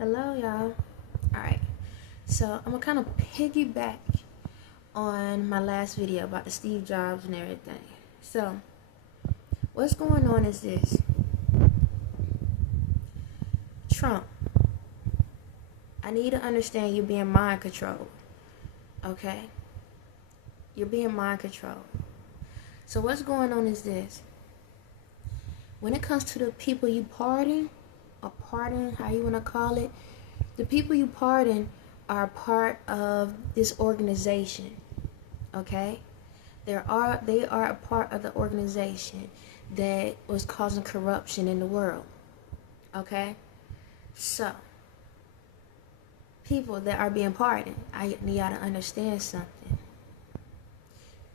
Hello, y'all. Alright, so I'm gonna kind of piggyback on my last video about the Steve Jobs and everything. So, what's going on is this: Trump, I need to understand you're being mind controlled. Okay? You're being mind controlled. So, what's going on is this: when it comes to the people you pardon, or pardon, how you want to call it, the people you pardon are part of this organization. Okay? They are a part of the organization that was causing corruption in the world. Okay? So, people that are being pardoned, I need y'all to understand something.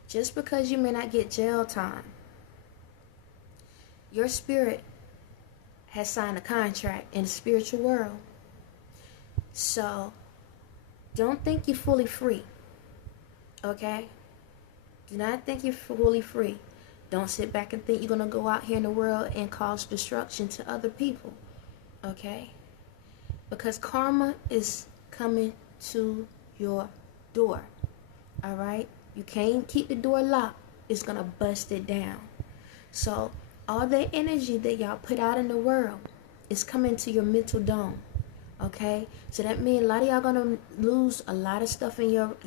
Just because you may not get jail time, your spirit has signed a contract in the spiritual world. So, don't think you're fully free. Okay? Do not think you're fully free. Don't sit back and think you're going to go out here in the world and cause destruction to other people. Okay? Because karma is coming to your door. Alright? You can't keep the door locked. It's going to bust it down. So, all the energy that y'all put out in the world is coming to your mental dome. Okay, so that means a lot of y'all gonna lose a lot of stuff in your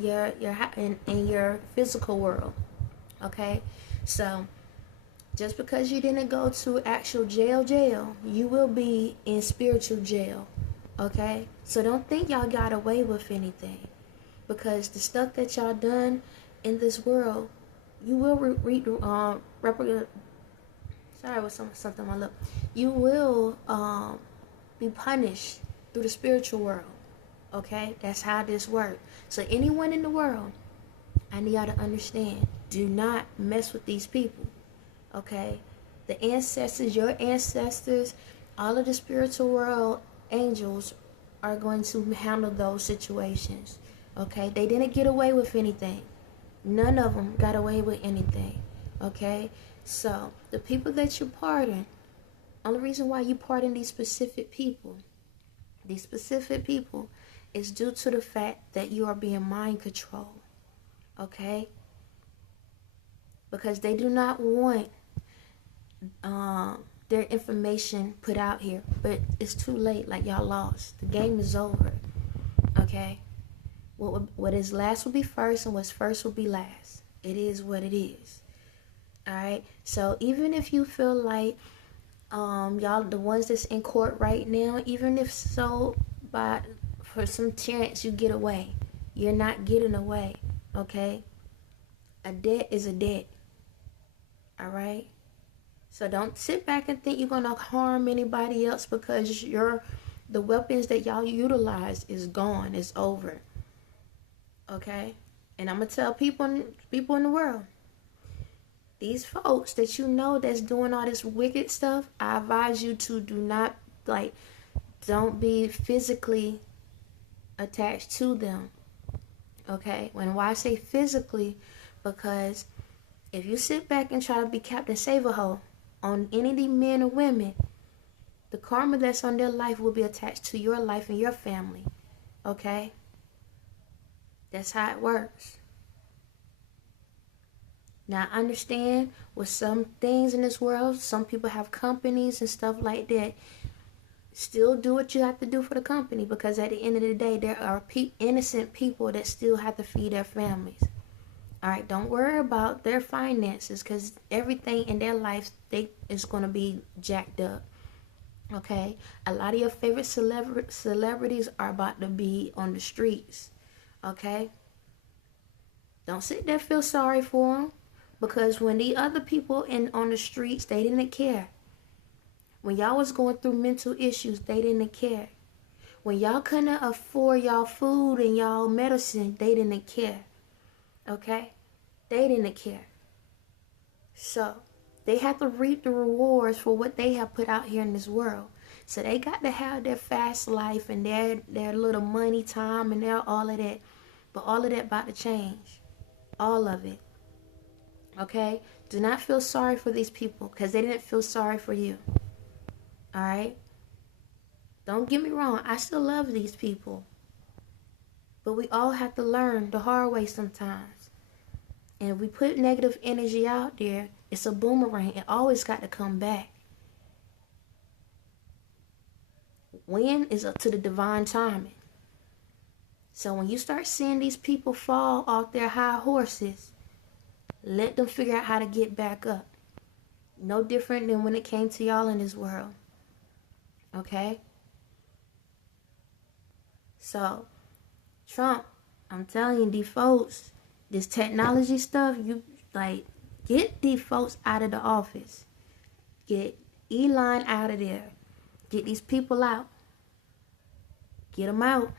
physical world. Okay, so just because you didn't go to actual jail, you will be in spiritual jail. Okay, so don't think y'all got away with anything, because the stuff that y'all done in this world, you will something on my lip. You will be punished through the spiritual world. Okay? That's how this works. So anyone in the world, I need y'all to understand, do not mess with these people. Okay? The ancestors, your ancestors, all of the spiritual world angels are going to handle those situations. Okay? They didn't get away with anything. None of them got away with anything. Okay? So, the people that you pardon, only reason why you pardon these specific people is due to the fact that you are being mind controlled. Okay? Because they do not want their information put out here. But it's too late. Like, y'all lost. The game is over. Okay? What is last will be first, and what's first will be last. It is what it is. Alright? So, even if you feel like y'all, the ones that's in court right now, even if so, for some chance you get away, you're not getting away. Okay? A debt is a debt. Alright? So don't sit back and think you're gonna harm anybody else, because the weapons that y'all utilize is gone. It's over. Okay? And I'm gonna tell people in the world, these folks that you know that's doing all this wicked stuff, I advise you to don't be physically attached to them. Okay? Why I say physically, because if you sit back and try to be Captain Save-A-Ho on any of these men or women, the karma that's on their life will be attached to your life and your family. Okay? That's how it works. Now, I understand with some things in this world, some people have companies and stuff like that. Still do what you have to do for the company, because at the end of the day, there are innocent people that still have to feed their families. Alright, don't worry about their finances, because everything in their life is going to be jacked up. Okay? A lot of your favorite celebrities are about to be on the streets. Okay? Don't sit there and feel sorry for them. Because when the other people on the streets, they didn't care. When y'all was going through mental issues, they didn't care. When y'all couldn't afford y'all food and y'all medicine, they didn't care. Okay? They didn't care. So, they have to reap the rewards for what they have put out here in this world. So, they got to have their fast life and their little money time and all of that. But all of that about to change. All of it. Okay? Do not feel sorry for these people, because they didn't feel sorry for you. Alright? Don't get me wrong, I still love these people. But we all have to learn the hard way sometimes. And if we put negative energy out there, it's a boomerang. It always got to come back. When is up to the divine timing. So when you start seeing these people fall off their high horses, let them figure out how to get back up. No different than when it came to y'all in this world. Okay? So, Trump, I'm telling you, these folks, this technology stuff, you like, get these folks out of the office. Get Elon out of there. Get these people out. Get them out.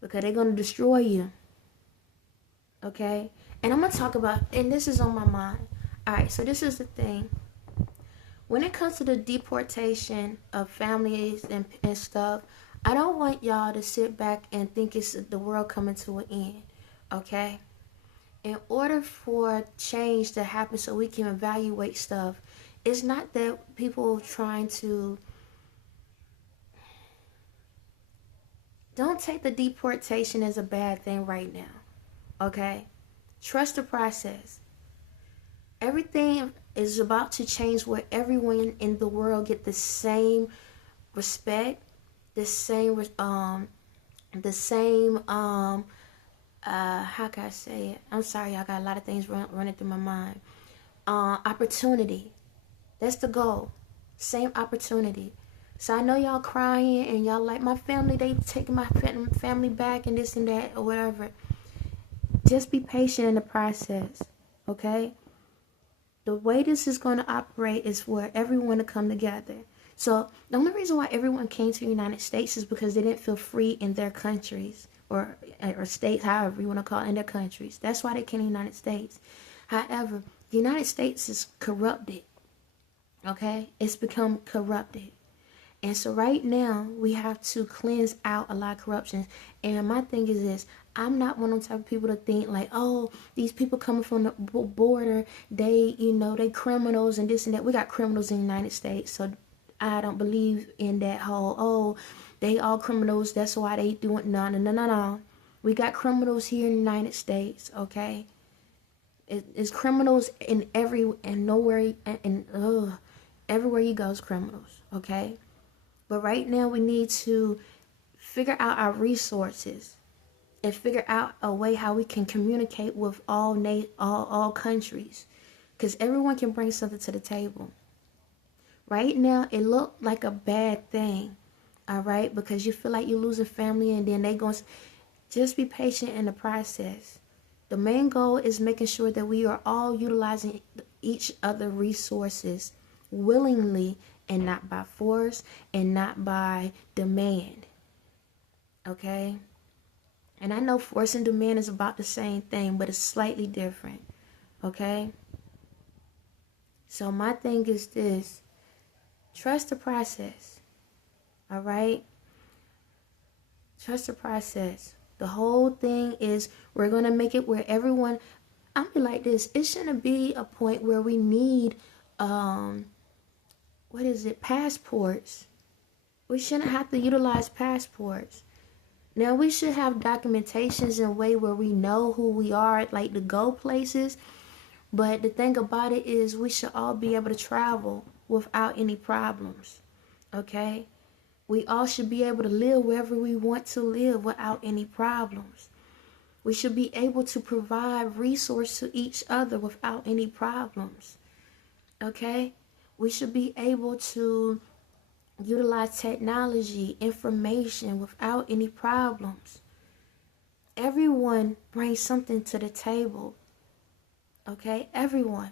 Because they're going to destroy you. Okay? And I'm going to talk about, and this is on my mind. Alright, so this is the thing. When it comes to the deportation of families and stuff, I don't want y'all to sit back and think it's the world coming to an end. Okay? In order for change to happen so we can evaluate stuff, it's not that people trying to... Don't take the deportation as a bad thing right now. Okay? Trust the process. Everything is about to change where everyone in the world get the same respect, the same how can I say it? I'm sorry, I got a lot of things running through my mind. Opportunity. That's the goal. Same opportunity. So I know y'all crying and y'all like, my family, they taking my family back and this and that or whatever. Just be patient in the process, okay? The way this is going to operate is for everyone to come together. So the only reason why everyone came to the United States is because they didn't feel free in their countries or states, however you want to call it, in their countries. That's why they came to the United States. However, the United States is corrupted, okay? It's become corrupted. And so right now, we have to cleanse out a lot of corruption. And my thing is this. I'm not one of the type of people to think like, oh, these people coming from the border, they, they criminals and this and that. We got criminals in the United States. So I don't believe in that whole, oh, they all criminals. That's why they doing, no. We got criminals here in the United States, okay? It's criminals in everywhere you go is criminals, okay? But right now we need to figure out our resources and figure out a way how we can communicate with all countries, because everyone can bring something to the table. Right now it looked like a bad thing, all right, because you feel like you're losing family, and then they going to just be patient in the process. The main goal is making sure that we are all utilizing each other resources willingly and not by force and not by demand. Okay? And I know force and demand is about the same thing, but it's slightly different. Okay? So my thing is this. Trust the process. All right? Trust the process. The whole thing is we're going to make it where everyone... I'm like this. It shouldn't be a point where we need... passports. We shouldn't have to utilize passports. Now we should have documentations in a way where we know who we are, like to go places. But the thing about it is we should all be able to travel without any problems. Okay? We all should be able to live wherever we want to live without any problems. We should be able to provide resources to each other without any problems. Okay? We should be able to utilize technology, information without any problems. Everyone brings something to the table. Okay? Everyone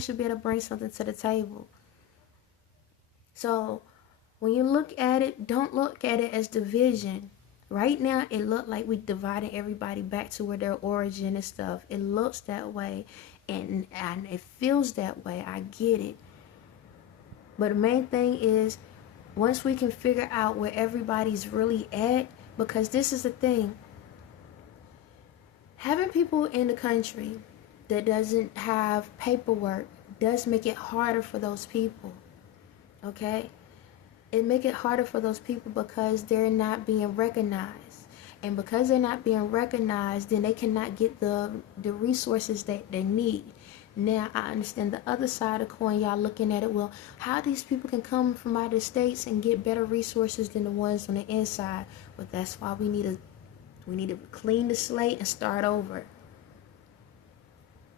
should be able to bring something to the table. So, when you look at it, don't look at it as division. Right now, it looked like we divided everybody back to where their origin and stuff. It looks that way, and it feels that way. I get it. But the main thing is, once we can figure out where everybody's really at, because this is the thing. Having people in the country that doesn't have paperwork does make it harder for those people. Okay? it make it harder for those people because they're not being recognized. And because they're not being recognized, then they cannot get the resources that they need. Now, I understand the other side of the coin. Y'all looking at it, well, how these people can come from out of the states and get better resources than the ones on the inside. But that's why we need to clean the slate and start over.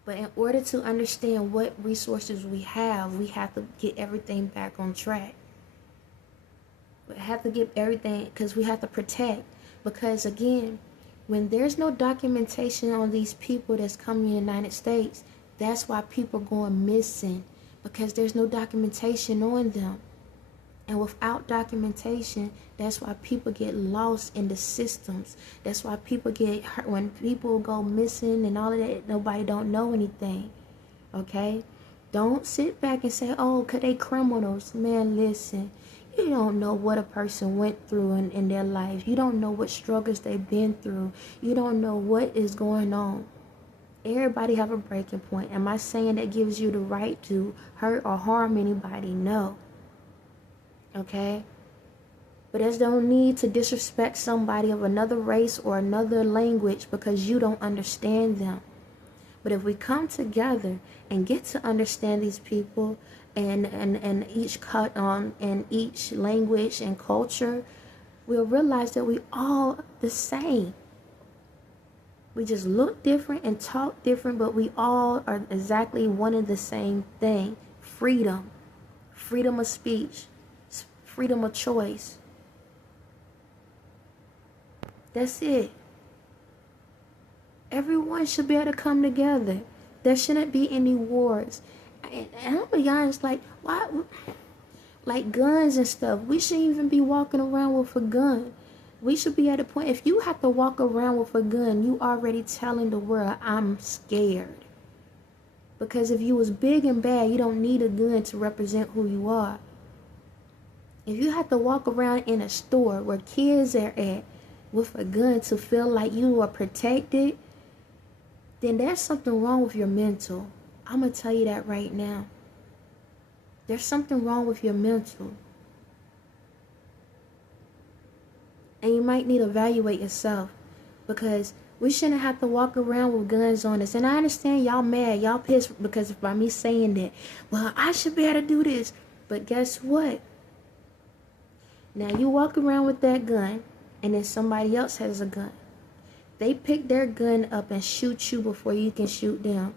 But in order to understand what resources we have to get everything back on track. We have to get everything, because we have to protect. Because again, when there's no documentation on these people that's coming in the United States, that's why people are going missing, because there's no documentation on them. And without documentation, that's why people get lost in the systems. That's why people get hurt. When people go missing and all of that, nobody don't know anything. Okay? Don't sit back and say, oh, could they criminals? Man, listen. You don't know what a person went through in their life. You don't know what struggles they've been through. You don't know what is going on. Everybody have a breaking point. Am I saying that gives you the right to hurt or harm anybody? No. Okay? But there's no need to disrespect somebody of another race or another language because you don't understand them. But if we come together and get to understand these people and each cut on and each language and culture, we'll realize that we all the same. We just look different and talk different, but we all are exactly one and the same thing. Freedom. Freedom of speech. Freedom of choice. That's it. Everyone should be able to come together. There shouldn't be any wars. And I'm be honest, like, why? Like guns and stuff. We shouldn't even be walking around with a gun. We should be at a point, if you have to walk around with a gun, you already telling the world, I'm scared. Because if you was big and bad, you don't need a gun to represent who you are. If you have to walk around in a store where kids are at with a gun to feel like you are protected, then there's something wrong with your mental. I'm going to tell you that right now. There's something wrong with your mental. And you might need to evaluate yourself, because we shouldn't have to walk around with guns on us. And I understand y'all mad, y'all pissed because by me saying that, well, I should be able to do this. But guess what? Now you walk around with that gun, and then somebody else has a gun. They pick their gun up and shoot you before you can shoot them.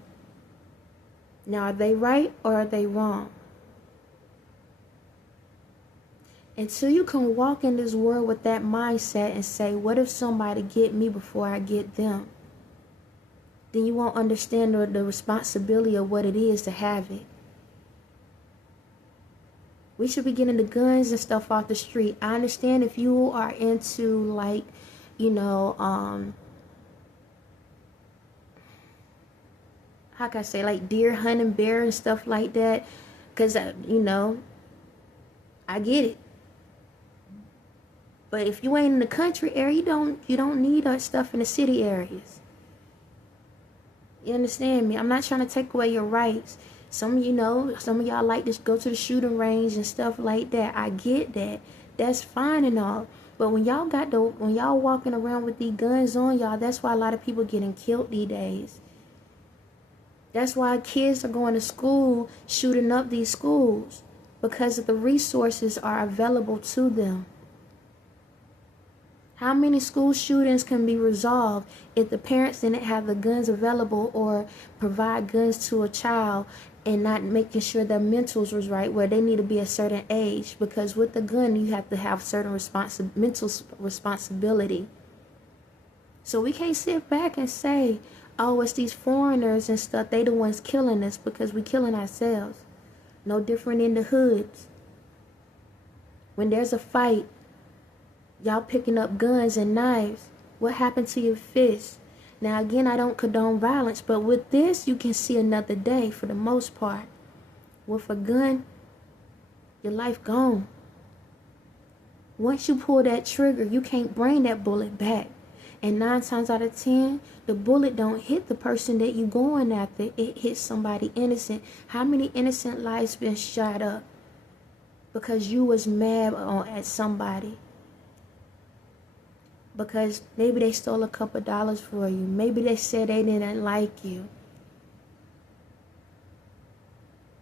Now, are they right or are they wrong? Until you can walk in this world with that mindset and say, what if somebody get me before I get them? Then you won't understand the responsibility of what it is to have it. We should be getting the guns and stuff off the street. I understand if you are into, like, you know, how can I say, like deer hunting, bear and stuff like that. Because, you know, I get it. But if you ain't in the country area, you don't need that stuff in the city areas. You understand me? I'm not trying to take away your rights. Some of y'all like to go to the shooting range and stuff like that. I get that. That's fine and all. But when y'all walking around with these guns on y'all, that's why a lot of people getting killed these days. That's why kids are going to school shooting up these schools, because the resources are available to them. How many school shootings can be resolved if the parents didn't have the guns available or provide guns to a child and not making sure their mentals was right, where they need to be a certain age? Because with the gun, you have to have certain mental responsibility. So we can't sit back and say, oh, it's these foreigners and stuff, they the ones killing us, because we killing ourselves. No different in the hoods. When there's a fight, y'all picking up guns and knives. What happened to your fists? Now, again, I don't condone violence, but with this, you can see another day for the most part. With a gun, your life gone. Once you pull that trigger, you can't bring that bullet back. And 9 times out of 10, the bullet don't hit the person that you going after. It hits somebody innocent. How many innocent lives been shot up? because you was mad at somebody. Because maybe they stole a couple dollars for you. Maybe they said they didn't like you.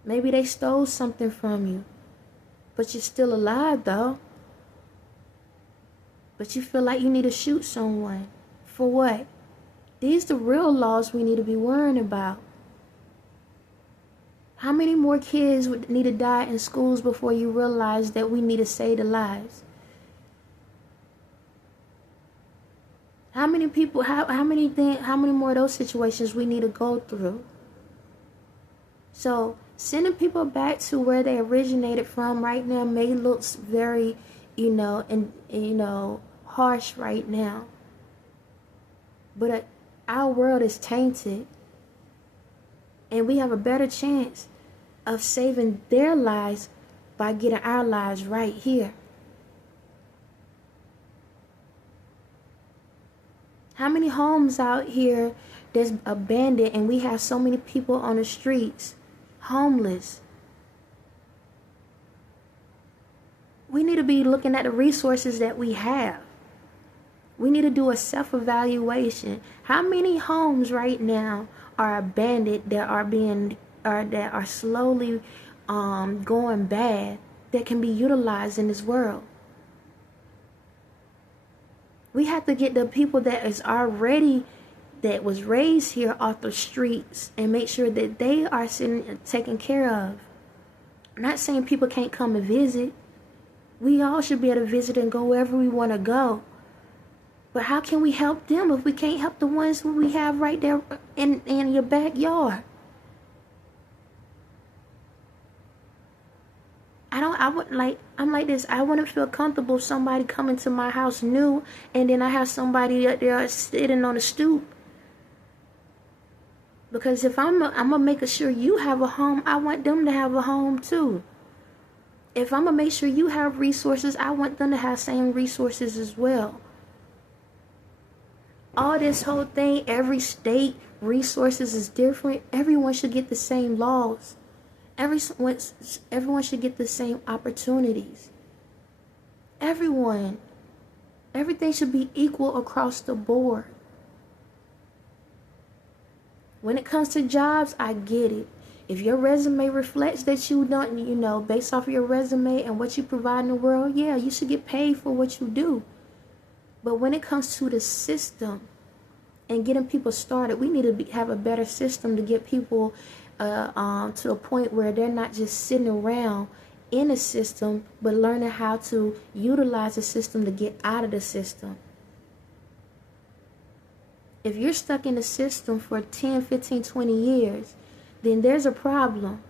Maybe they stole something from you. But you're still alive though. But you feel like you need to shoot someone. For what? These are the real laws we need to be worrying about. How many more kids would need to die in schools before you realize that we need to save the lives? How many people, how many more of those situations we need to go through? So sending people back to where they originated from right now may look very, harsh right now. But our world is tainted. And we have a better chance of saving their lives by getting our lives right here. How many homes out here that's abandoned and we have so many people on the streets, homeless? We need to be looking at the resources that we have. We need to do a self-evaluation. How many homes right now are abandoned that are slowly going bad that can be utilized in this world? We have to get the people that was raised here off the streets and make sure that they are taken care of. I'm not saying people can't come and visit. We all should be able to visit and go wherever we want to go. But how can we help them if we can't help the ones who we have right there in your backyard? I'm like this. I wouldn't feel comfortable if somebody coming to my house new and then I have somebody up there sitting on the stoop. Because if I'm gonna make sure you have a home, I want them to have a home too. If I'm gonna make sure you have resources, I want them to have same resources as well. All this whole thing, every state resources is different. Everyone should get the same laws. Everyone should get the same opportunities. Everything should be equal across the board. When it comes to jobs, I get it. If your resume reflects that you don't, based off of your resume and what you provide in the world, yeah, you should get paid for what you do. But when it comes to the system and getting people started, we need to have a better system to get people to a point where they're not just sitting around in a system, but learning how to utilize the system to get out of the system. If you're stuck in the system for 10, 15, 20 years, then there's a problem.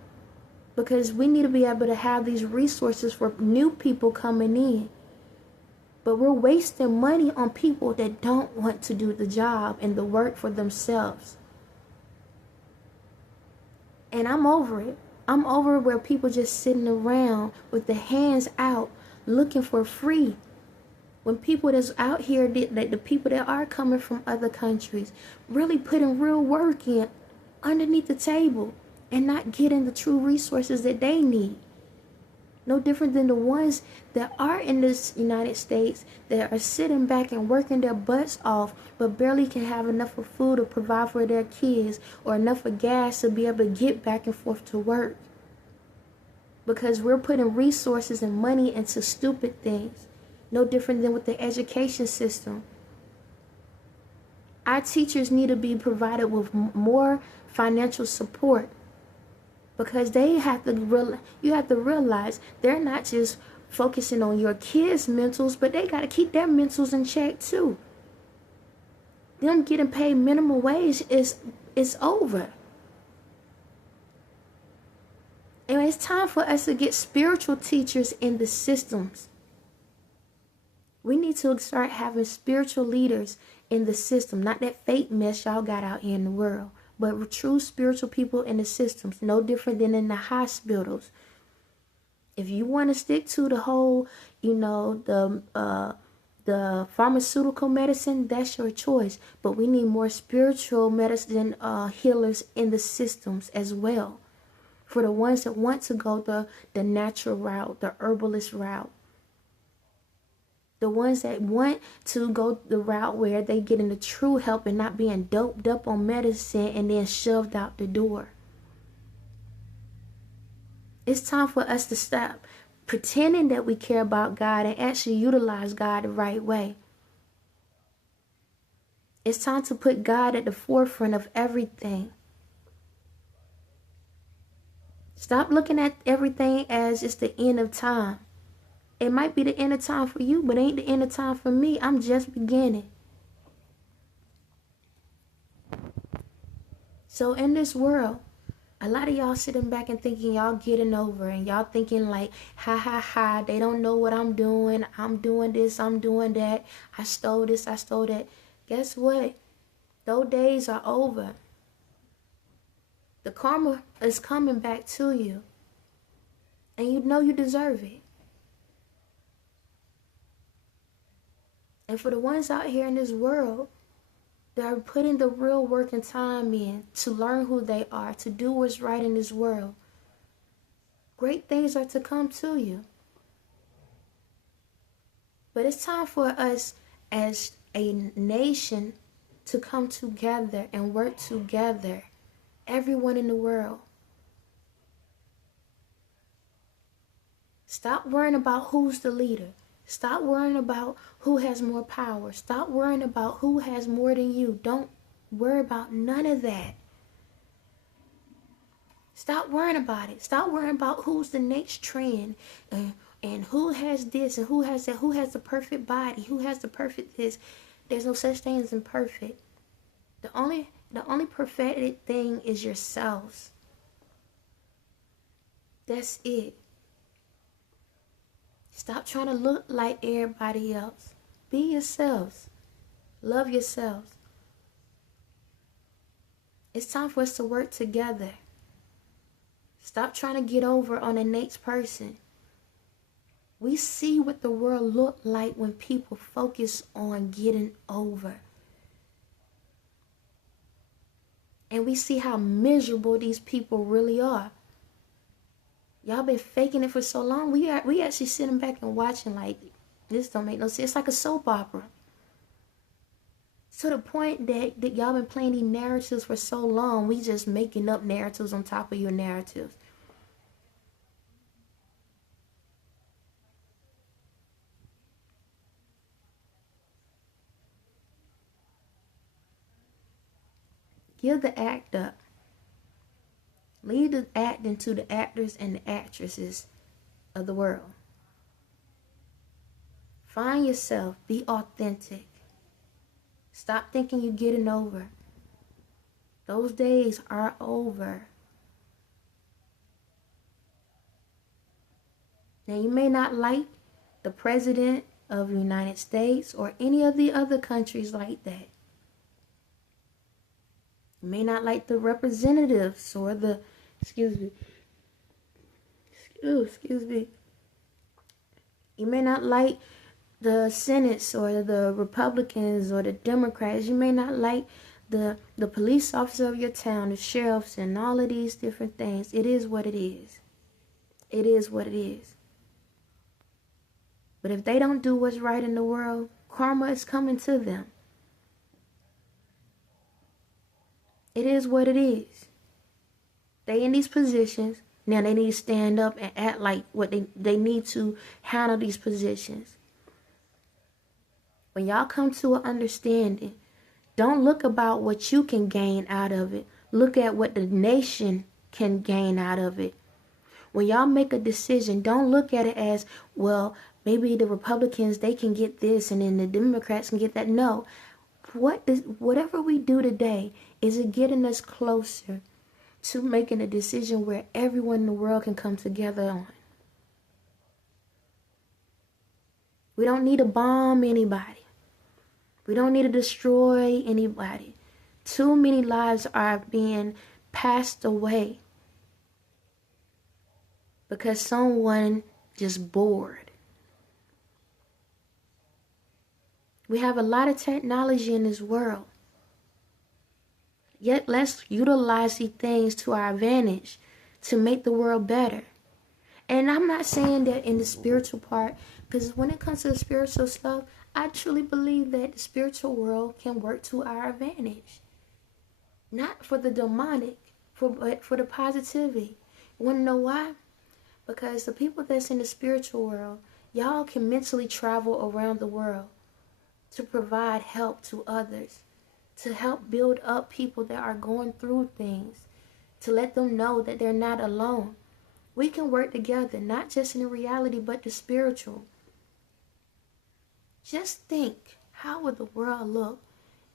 Because we need to be able to have these resources for new people coming in. But we're wasting money on people that don't want to do the job and the work for themselves. And I'm over it. I'm over where people just sitting around with their hands out looking for free. When people that's out here, the people that are coming from other countries, really putting real work in underneath the table and not getting the true resources that they need. No different than the ones that are in this United States that are sitting back and working their butts off but barely can have enough of food to provide for their kids or enough of gas to be able to get back and forth to work. Because we're putting resources and money into stupid things. No different than with the education system. Our teachers need to be provided with more financial support. Because you have to realize they're not just focusing on your kids' mentals, but they got to keep their mentals in check too. Them getting paid minimum wage is over. And it's time for us to get spiritual teachers in the systems. We need to start having spiritual leaders in the system, not that fake mess y'all got out here in the world. But true spiritual people in the systems, no different than in the hospitals. If you want to stick to the whole, the pharmaceutical medicine, that's your choice. But we need more spiritual medicine healers in the systems as well. For the ones that want to go the natural route, the herbalist route. The ones that want to go the route where they getting the true help and not being doped up on medicine and then shoved out the door. It's time for us to stop pretending that we care about God and actually utilize God the right way. It's time to put God at the forefront of everything. Stop looking at everything as it's the end of time. It might be the end of time for you, but it ain't the end of time for me. I'm just beginning. So in this world, a lot of y'all sitting back and thinking y'all getting over, and y'all thinking like, ha ha ha, they don't know what I'm doing. I'm doing this, I'm doing that. I stole this, I stole that. Guess what? Those days are over. The karma is coming back to you. And you know you deserve it. And for the ones out here in this world that are putting the real work and time in to learn who they are, to do what's right in this world, great things are to come to you. But it's time for us as a nation to come together and work together. Everyone in the world. Stop worrying about who's the leader. Stop worrying about who has more power. Stop worrying about who has more than you. Don't worry about none of that. Stop worrying about it. Stop worrying about who's the next trend and who has this and who has that. Who has the perfect body? Who has the perfect this? There's no such thing as imperfect. The only perfected thing is yourselves. That's it. Stop trying to look like everybody else. Be yourselves. Love yourselves. It's time for us to work together. Stop trying to get over on the next person. We see what the world look like when people focus on getting over. And we see how miserable these people really are. Y'all been faking it for so long. We actually sitting back and watching like, this don't make no sense. It's like a soap opera. To the point that y'all been playing these narratives for so long, we just making up narratives on top of your narratives. Give the act up. Leave the acting to the actors and the actresses of the world. Find yourself. Be authentic. Stop thinking you're getting over. Those days are over. Now, you may not like the president of the United States or any of the other countries like that. You may not like the representatives or the, excuse me. You may not like the Senates or the Republicans or the Democrats. You may not like the police officer of your town, the sheriffs, and all of these different things. It is what it is. It is what it is. But if they don't do what's right in the world, karma is coming to them. It is what it is. They in these positions. Now they need to stand up and act like what they need to handle these positions. When y'all come to an understanding, don't look about what you can gain out of it. Look at what the nation can gain out of it. When y'all make a decision, don't look at it as, well, maybe the Republicans, they can get this and then the Democrats can get that. No. Whatever we do today, is it getting us closer to making a decision where everyone in the world can come together on? We don't need to bomb anybody. We don't need to destroy anybody. Too many lives are being passed away because someone just bored. We have a lot of technology in this world. Yet let's utilize these things to our advantage to make the world better. And I'm not saying that in the spiritual part, because when it comes to the spiritual stuff, I truly believe that the spiritual world can work to our advantage. Not for the demonic, but for the positivity. You want to know why? Because the people that's in the spiritual world, y'all can mentally travel around the world to provide help to others, to help build up people that are going through things, to let them know that they're not alone. We can work together, not just in the reality, but the spiritual. Just think, how would the world look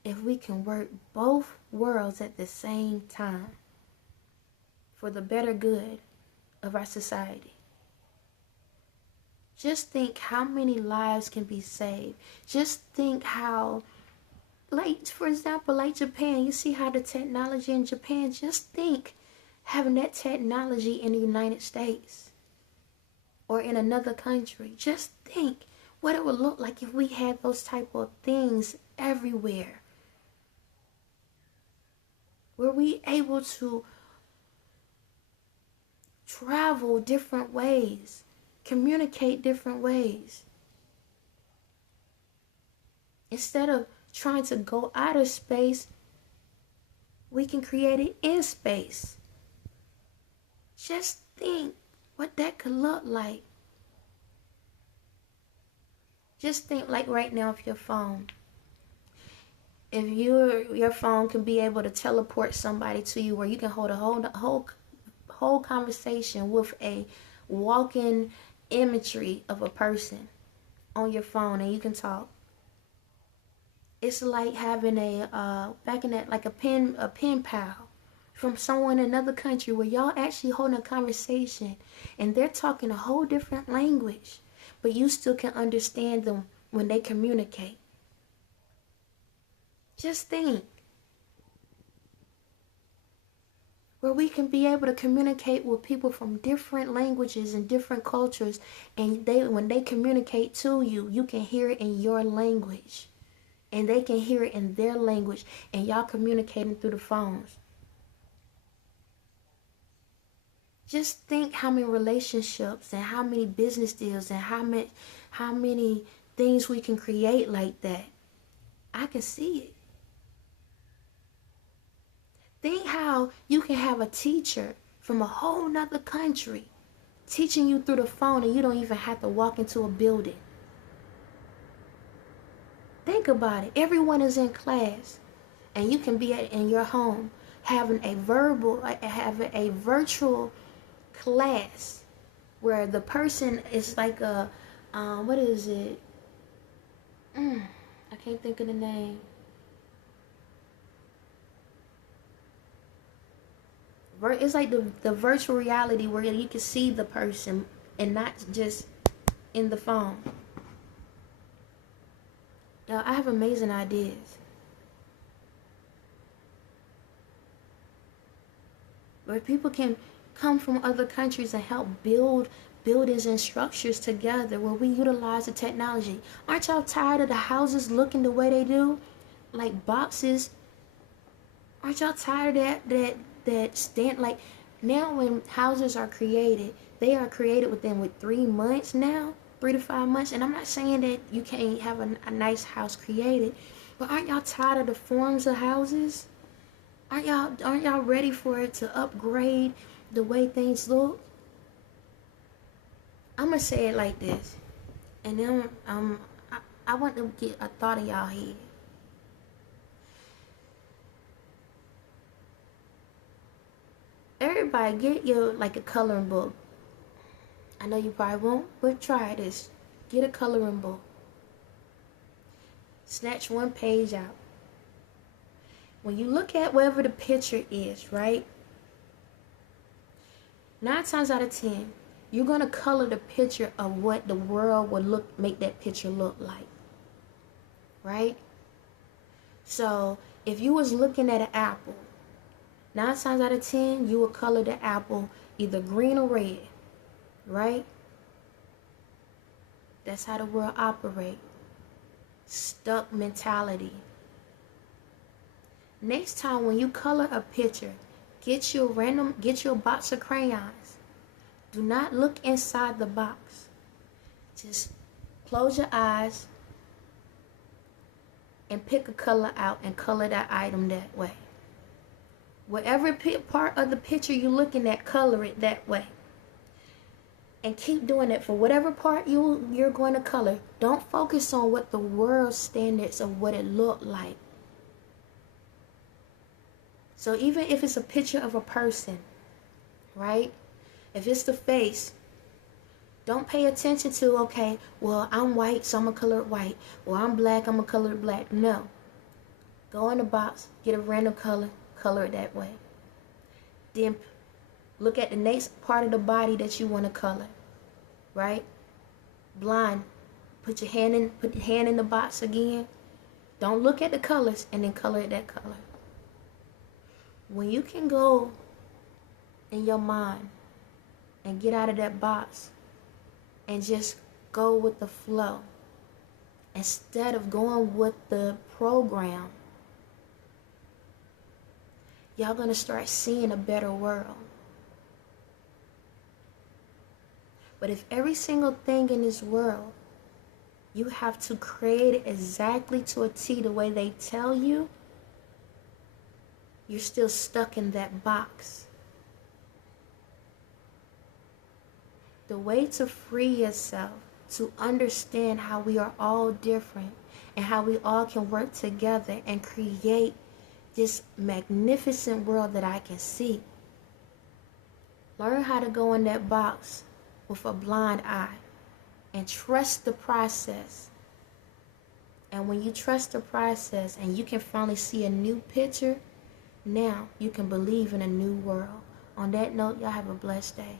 if we can work both worlds at the same time for the better good of our society? Just think how many lives can be saved. Just think how, like, for example, like Japan, you see how the technology in Japan, just think having that technology in the United States or in another country. Just think what it would look like if we had those type of things everywhere. Were we able to travel different ways, communicate different ways? Instead of trying to go out of space, we can create it in space. Just think what that could look like. Just think, like right now with your phone. If your phone can be able to teleport somebody to you where you can hold a whole conversation with a walking imagery of a person on your phone and you can talk. It's like having a pen pal from someone in another country where y'all actually holding a conversation and they're talking a whole different language, but you still can understand them when they communicate. Just think. Where we can be able to communicate with people from different languages and different cultures, and when they communicate to you, you can hear it in your language. And they can hear it in their language, and y'all communicating through the phones. Just think how many relationships and how many business deals and how many things we can create like that. I can see it. Think how you can have a teacher from a whole nother country teaching you through the phone and you don't even have to walk into a building. Think about it. Everyone is in class and you can be in your home having a virtual class where the person is like what is it? I can't think of the name. It's like the virtual reality where you can see the person and not just in the phone. Yo, I have amazing ideas. Where people can come from other countries and help build buildings and structures together where we utilize the technology. Aren't y'all tired of the houses looking the way they do? Like boxes. Aren't y'all tired of that stand, like now when houses are created, they are created within 3 months now, 3 to 5 months. And I'm not saying that you can't have a nice house created, but aren't y'all tired of the forms of houses? Aren't y'all ready for it to upgrade the way things look? I'm gonna say it like this, and then I want to get a thought in y'all head. Everybody get your a coloring book. I know you probably won't, but try this. Get a coloring book. Snatch one page out. When you look at whatever the picture is, right? 9 times out of 10, you're gonna color the picture of what the world would make that picture look like. Right? So if you was looking at an apple, 9 times out of 10, you will color the apple either green or red, right? That's how the world operates. Stuck mentality. Next time when you color a picture, Get you a box of crayons. Do not look inside the box. Just close your eyes and pick a color out and color that item that way. Whatever part of the picture you're looking at, color it that way. And keep doing it for whatever part you're going to color. Don't focus on what the world standards of what it looked like. So even if it's a picture of a person, right? If it's the face, don't pay attention to, okay, well, I'm white, so I'm going to color it white. Well, I'm black, I'm going to color it black. No. Go in the box, get a random color, color it that way. Then look at the next part of the body that you want to color, right? Blind. Put your hand in the box again. Don't look at the colors and then color it that color. When you can go in your mind and get out of that box and just go with the flow instead of going with the program, y'all gonna start seeing a better world. But if every single thing in this world, you have to create it exactly to a T the way they tell you, you're still stuck in that box. The way to free yourself, to understand how we are all different and how we all can work together and create this magnificent world that I can see. Learn how to go in that box with a blind eye and trust the process. And when you trust the process and you can finally see a new picture, now you can believe in a new world. On that note, y'all have a blessed day.